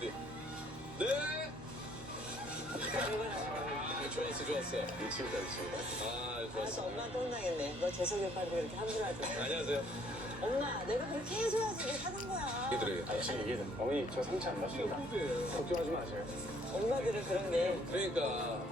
어디? 네. 좋았어. 미치겠다. 좋았어. 엄마한테 혼나겠네. 너 재석이 오빠한테 그렇게 함부로 하지 마. 안녕하세요. 엄마, 내가 그렇게 해줘야지 내 사는 거야. 얘들에게. 지금 얘기해. 어머니 저 상처 안 났습니다. 걱정하지 마세요. 엄마들은 그런 게 그러니까